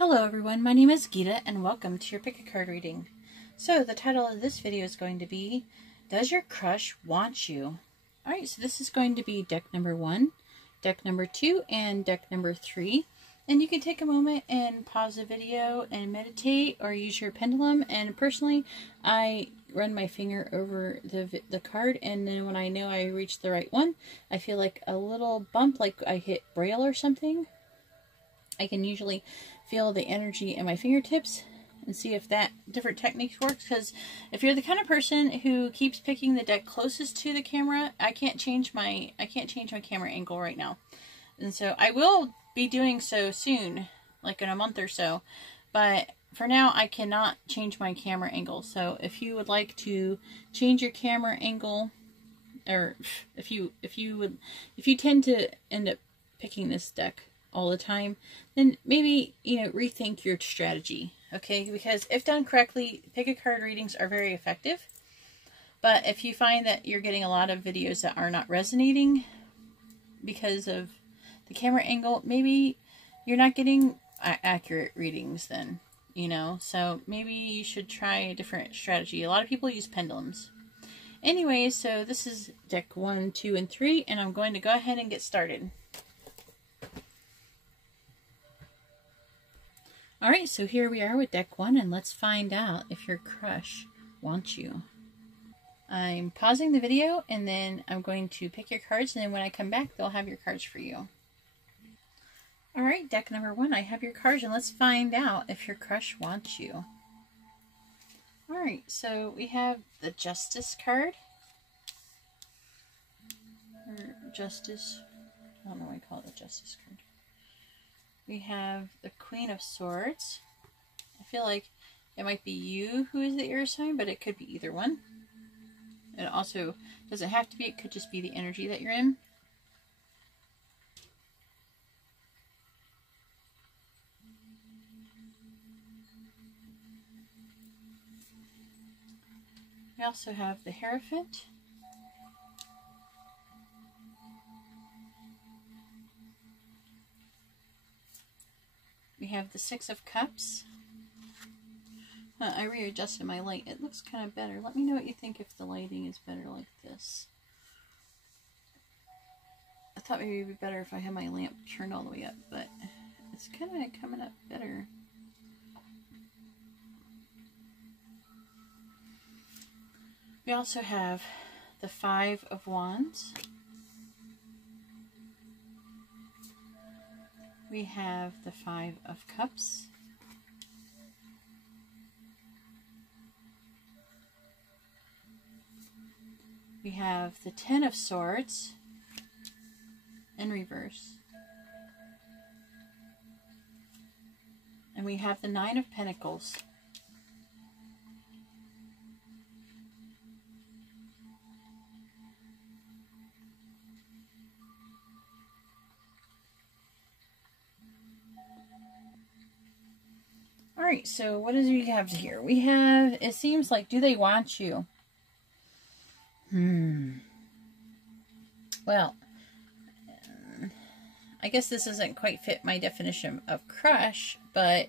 Hello everyone, my name is Geeta and welcome to your pick a card reading. So the title of this video is going to be, Does Your Crush Want You? Alright, so this is going to be deck number 1, deck number 2, and deck number 3. And you can take a moment and pause the video and meditate or use your pendulum. And personally, I run my finger over the card, and then when I know I reached the right one, I feel like a little bump, like I hit Braille or something. I can usually feel the energy in my fingertips and see if that different techniques works, because if you're the kind of person who keeps picking the deck closest to the camera, I can't change my camera angle right now. And so I will be doing so soon, like in a month or so, but for now I cannot change my camera angle. So if you would like to change your camera angle, or if you tend to end up picking this deck all the time, then maybe, rethink your strategy, okay? Because if done correctly, pick a card readings are very effective. But if you find that you're getting a lot of videos that are not resonating because of the camera angle, maybe you're not getting accurate readings then, so maybe you should try a different strategy. A lot of people use pendulums. Anyway, so this is deck 1, 2, and 3, and I'm going to go ahead and get started. Alright, so here we are with deck 1, and let's find out if your crush wants you. I'm pausing the video, and then I'm going to pick your cards, and then when I come back, they'll have your cards for you. Alright, deck number 1, I have your cards, and let's find out if your crush wants you. Alright, so we have the Justice card. Or Justice. I don't know why I call it the Justice card. We have the Queen of Swords. I feel like it might be you who is the air sign, but it could be either one. It also doesn't have to be, it could just be the energy that you're in. We also have the Hierophant. We have the Six of Cups. I readjusted my light. It looks kind of better. Let me know what you think if the lighting is better like this. I thought maybe it would be better if I had my lamp turned all the way up, but it's kind of coming up better. We also have the Five of Wands. We have the Five of Cups. We have the Ten of Swords in reverse. And we have the Nine of Pentacles. Alright, so what do we have here? We have, it seems like, do they want you? Well, I guess this doesn't quite fit my definition of crush, but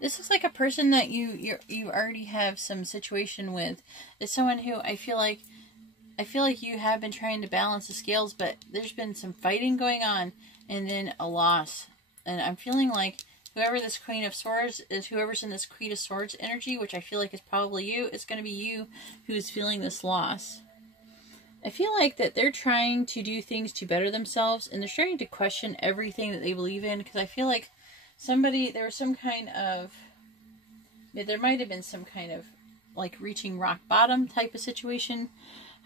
this looks like a person that you already have some situation with. It's someone who I feel like you have been trying to balance the scales, but there's been some fighting going on and then a loss. And I'm feeling like whoever this Queen of Swords is, whoever's in this Queen of Swords energy, which I feel like is probably you, it's going to be you who's feeling this loss. I feel like that they're trying to do things to better themselves, and they're starting to question everything that they believe in, because I feel like there might have been some kind of like reaching rock bottom type of situation.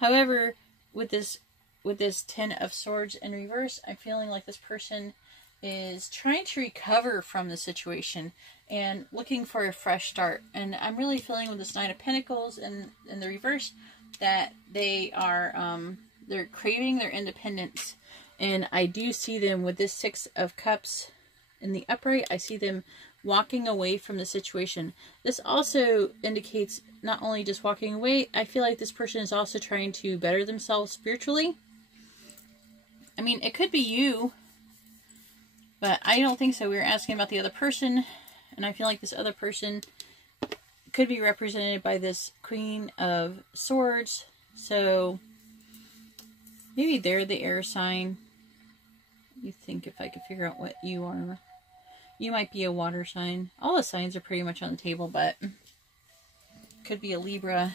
However, with this Ten of Swords in reverse, I'm feeling like this person is trying to recover from the situation and looking for a fresh start. And I'm really feeling with this Nine of Pentacles in the reverse that they are they're craving their independence. And I do see them with this Six of Cups in the upright. I see them walking away from the situation. This also indicates not only just walking away, I feel like this person is also trying to better themselves spiritually. I mean, it could be you, but I don't think so. We were asking about the other person, And I feel like this other person could be represented by this Queen of Swords. So maybe they're the air sign. You think if I could figure out what you are. You might be a water sign. All the signs are pretty much on the table, but could be a Libra.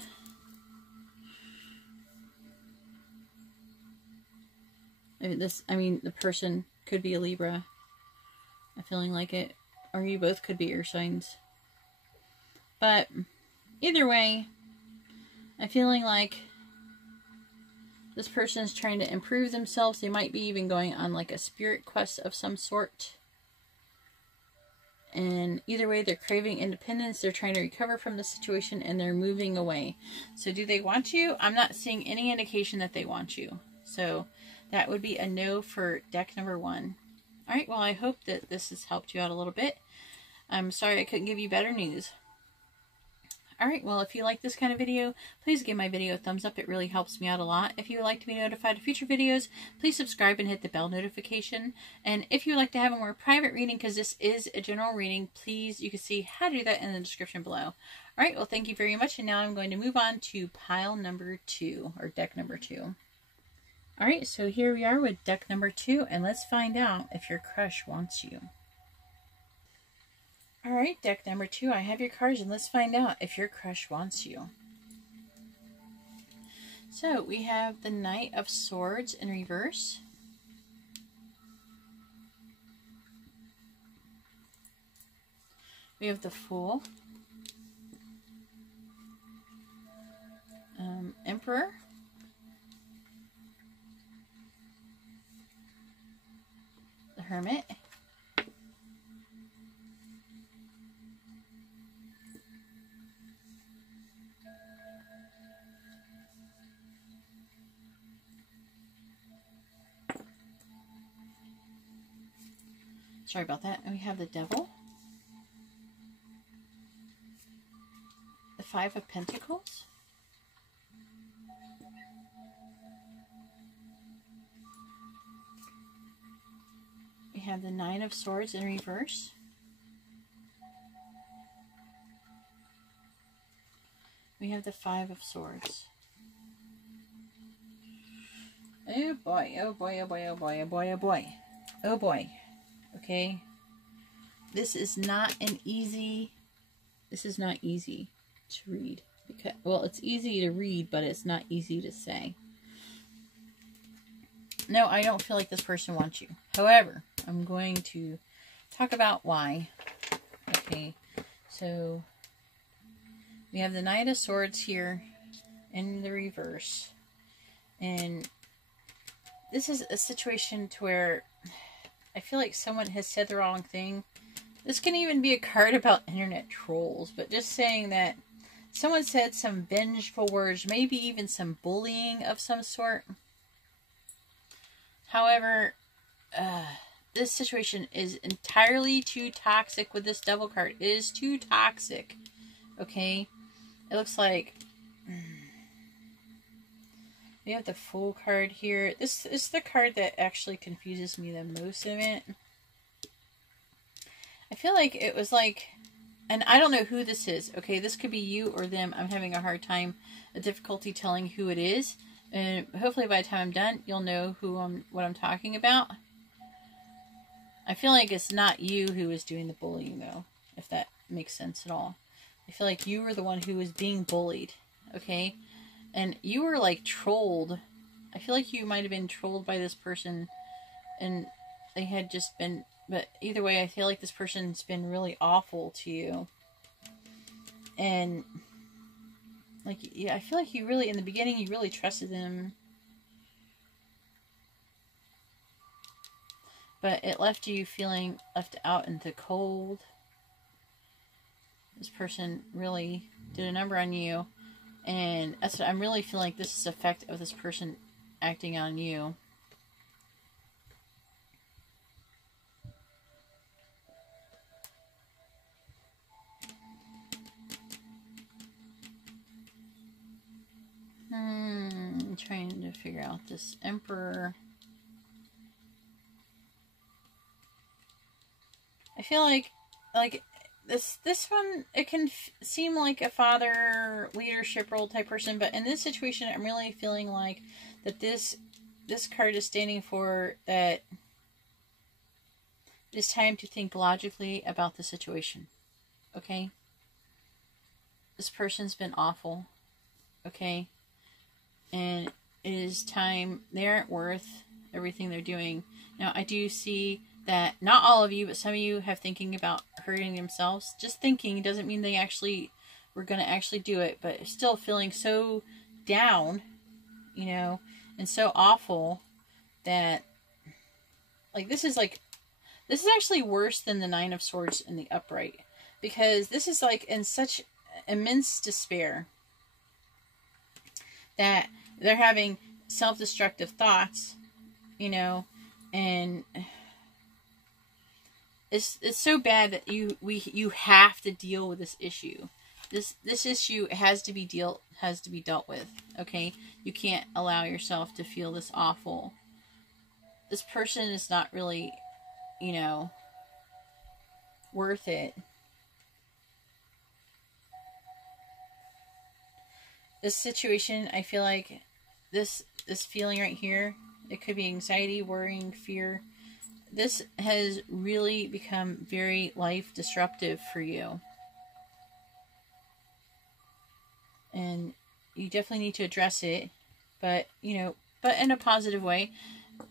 The person could be a Libra. I'm feeling like it. Or you both could be air signs. But either way, I'm feeling like this person is trying to improve themselves. They might be even going on like a spirit quest of some sort. And either way, they're craving independence. They're trying to recover from the situation and they're moving away. So do they want you? I'm not seeing any indication that they want you. So that would be a no for deck number 1. All right, well, I hope that this has helped you out a little bit. I'm sorry I couldn't give you better news. Alright, well, if you like this kind of video, please give my video a thumbs up. It really helps me out a lot. If you would like to be notified of future videos, please subscribe and hit the bell notification. And if you would like to have a more private reading, because this is a general reading, please, you can see how to do that in the description below. Alright, well, thank you very much. And now I'm going to move on to pile number 2, or deck number 2. Alright, so here we are with deck number 2, and let's find out if your crush wants you. Alright, deck number 2, I have your cards, and let's find out if your crush wants you. So, we have the Knight of Swords in reverse. We have the Fool. Emperor. The Hermit. Sorry about that. And we have the Devil. The Five of Pentacles. We have the Nine of Swords in reverse. We have the Five of Swords. Oh boy, oh boy, oh boy, oh boy, oh boy, oh boy. Oh boy. Okay. This is not easy to read. Because, well, it's easy to read, but it's not easy to say. No, I don't feel like this person wants you. However, I'm going to talk about why. Okay, so we have the Knight of Swords here in the reverse. And this is a situation to where I feel like someone has said the wrong thing. This can even be a card about internet trolls, but just saying that someone said some vengeful words, maybe even some bullying of some sort. However, this situation is entirely too toxic with this Devil card. It is too toxic. Okay? It looks like we have the Fool card here. This is the card that actually confuses me the most of it. I feel like it was like, and I don't know who this is. Okay, this could be you or them. I'm having a hard time, a difficulty telling who it is. And hopefully by the time I'm done, you'll know what I'm talking about. I feel like it's not you who is doing the bullying, though, if that makes sense at all. I feel like you were the one who was being bullied, okay? And you were, like, trolled. I feel like you might have been trolled by this person, and they had just been... But either way, I feel like this person's been really awful to you. And... like, yeah, I feel like you really, in the beginning, you really trusted them. But it left you feeling left out in the cold. This person really did a number on you. And that's what I'm really feeling like this is the effect of this person acting on you. I'm trying to figure out this Emperor. I feel like this one, it can seem like a father leadership role type person, but in this situation, I'm really feeling like that this card is standing for that it's time to think logically about the situation. Okay? This person's been awful. Okay? And it is time. They aren't worth everything they're doing. Now, I do see that not all of you, but some of you have thinking about hurting themselves. Just thinking doesn't mean they actually were going to actually do it, but still feeling so down, you know, and so awful that, like, this is actually worse than the Nine of Swords in the upright, because this is like in such immense despair that they're having self-destructive thoughts, you know, and it's so bad that you have to deal with this issue. This issue has to be dealt with. Okay, you can't allow yourself to feel this awful. This person is not really, you know, worth it. This situation, I feel like this feeling right here, it could be anxiety, worrying, fear. This has really become very life disruptive for you. And you definitely need to address it, but, you know, but in a positive way.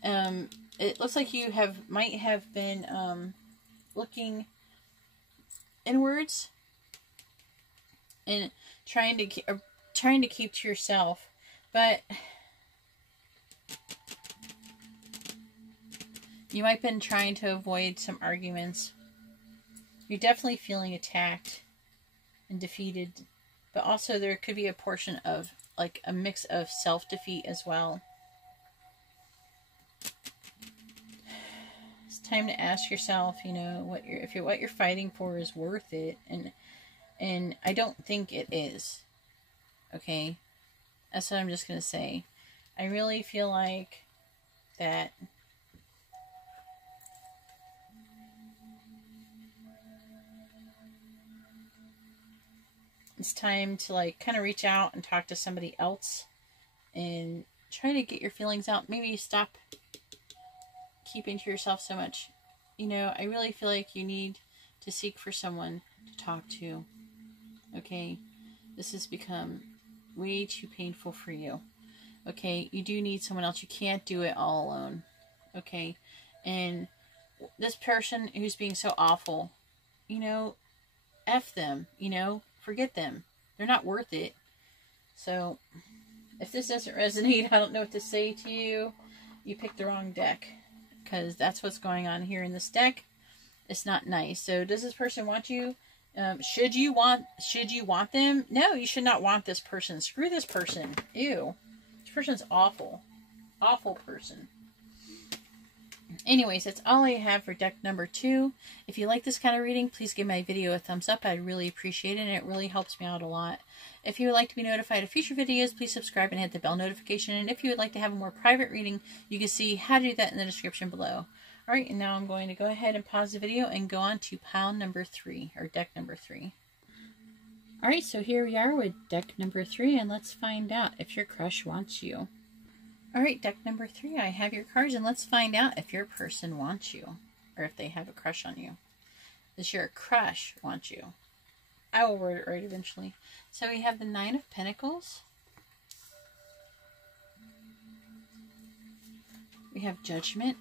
It looks like you might have been looking inwards and trying to keep to yourself, but you might have been trying to avoid some arguments. You're definitely feeling attacked and defeated, but also there could be a portion of, like, a mix of self-defeat as well. It's time to ask yourself, you know, what you're fighting for is worth it, and I don't think it is. Okay? That's what I'm just going to say. I really feel like that it's time to, like, kind of reach out and talk to somebody else and try to get your feelings out. Maybe stop keeping to yourself so much. You know, I really feel like you need to seek for someone to talk to. Okay? This has become way too painful for you. Okay? You do need someone else. You can't do it all alone. Okay? And this person who's being so awful, you know, F them, you know? Forget them. They're not worth it. So, if this doesn't resonate, I don't know what to say to you. You picked the wrong deck. Because that's what's going on here in this deck. It's not nice. So, does this person want you? Should you want them? No, you should not want this person. Screw this person. Ew. This person's awful. Awful person. Anyways, that's all I have for deck number 2. If you like this kind of reading, please give my video a thumbs up. I'd really appreciate it, and it really helps me out a lot. If you would like to be notified of future videos, please subscribe and hit the bell notification. And if you would like to have a more private reading, you can see how to do that in the description below. Alright, and now I'm going to go ahead and pause the video and go on to pile number 3, or deck number 3. Alright, so here we are with deck number 3, and let's find out if your crush wants you. Alright, deck number 3, I have your cards, and let's find out if your person wants you, or if they have a crush on you. Does your crush want you? I will word it right eventually. So we have the Nine of Pentacles. We have Judgment.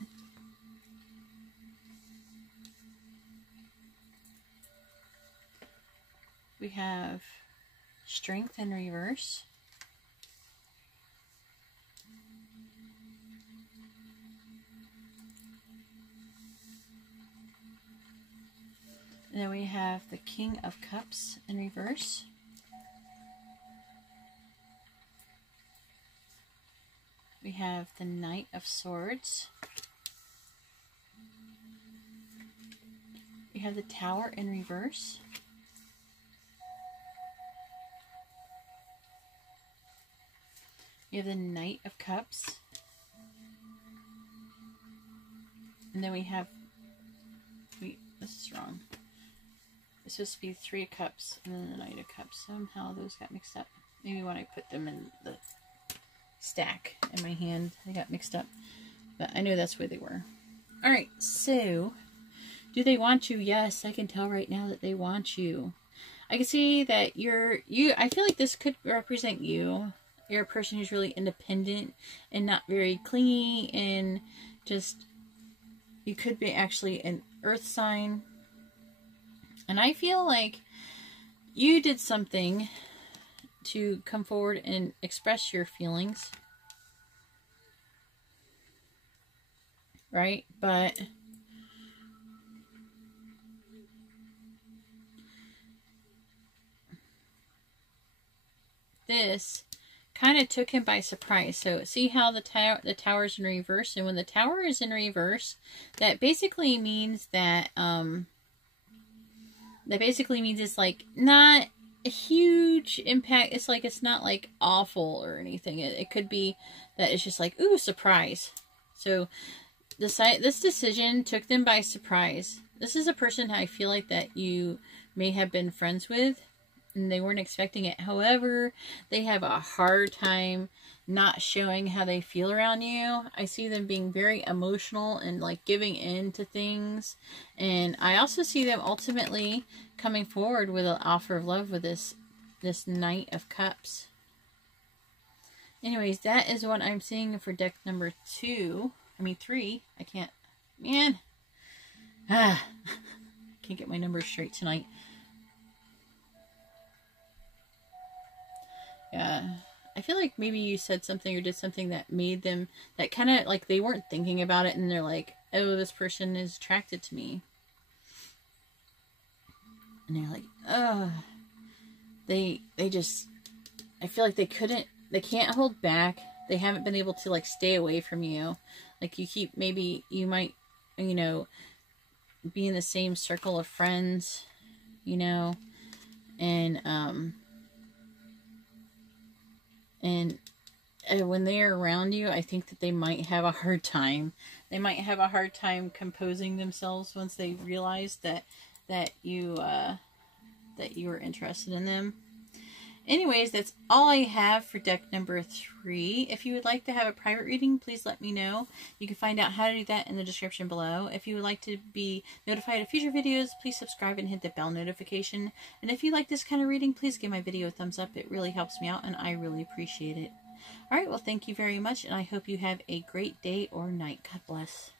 We have Strength in reverse. And then we have the King of Cups in reverse. We have the Knight of Swords. We have the Tower in reverse. We have the Knight of Cups. And then we have, this is wrong. it's supposed to be 3 of Cups and then the Knight of Cups. Somehow those got mixed up. Maybe when I put them in the stack in my hand, they got mixed up. But I know that's where they were. Alright, so do they want you? Yes, I can tell right now that they want you. I can see that I feel like this could represent you. You're a person who's really independent and not very clingy, and just, you could be actually an earth sign. And I feel like you did something to come forward and express your feelings. Right? But this kind of took him by surprise. So see how the tower's in reverse, and when the tower is in reverse, that basically means that it's like not a huge impact. It's like, it's not like awful or anything. It could be that it's just like, ooh, surprise. So this decision took them by surprise. This is a person I feel like that you may have been friends with, and they weren't expecting it. However, they have a hard time not showing how they feel around you. I see them being very emotional and like giving in to things. And I also see them ultimately coming forward with an offer of love with this Knight of Cups. Anyways, that is what I'm seeing for deck number 3. I can't, man. Can't get my numbers straight tonight. Yeah. I feel like maybe you said something or did something that made them, that kind of like they weren't thinking about it, and they're like, oh, this person is attracted to me. And they're like, oh, they just, I feel like they can't hold back. They haven't been able to like stay away from you. Like maybe you might, be in the same circle of friends, and when they're around you, I think that they might have a hard time. They might have a hard time composing themselves once they realize that you are interested in them. Anyways, that's all I have for deck number 3. If you would like to have a private reading, please let me know. You can find out how to do that in the description below. If you would like to be notified of future videos, please subscribe and hit the bell notification. And if you like this kind of reading, please give my video a thumbs up. It really helps me out, and I really appreciate it. Alright, well, thank you very much, and I hope you have a great day or night. God bless.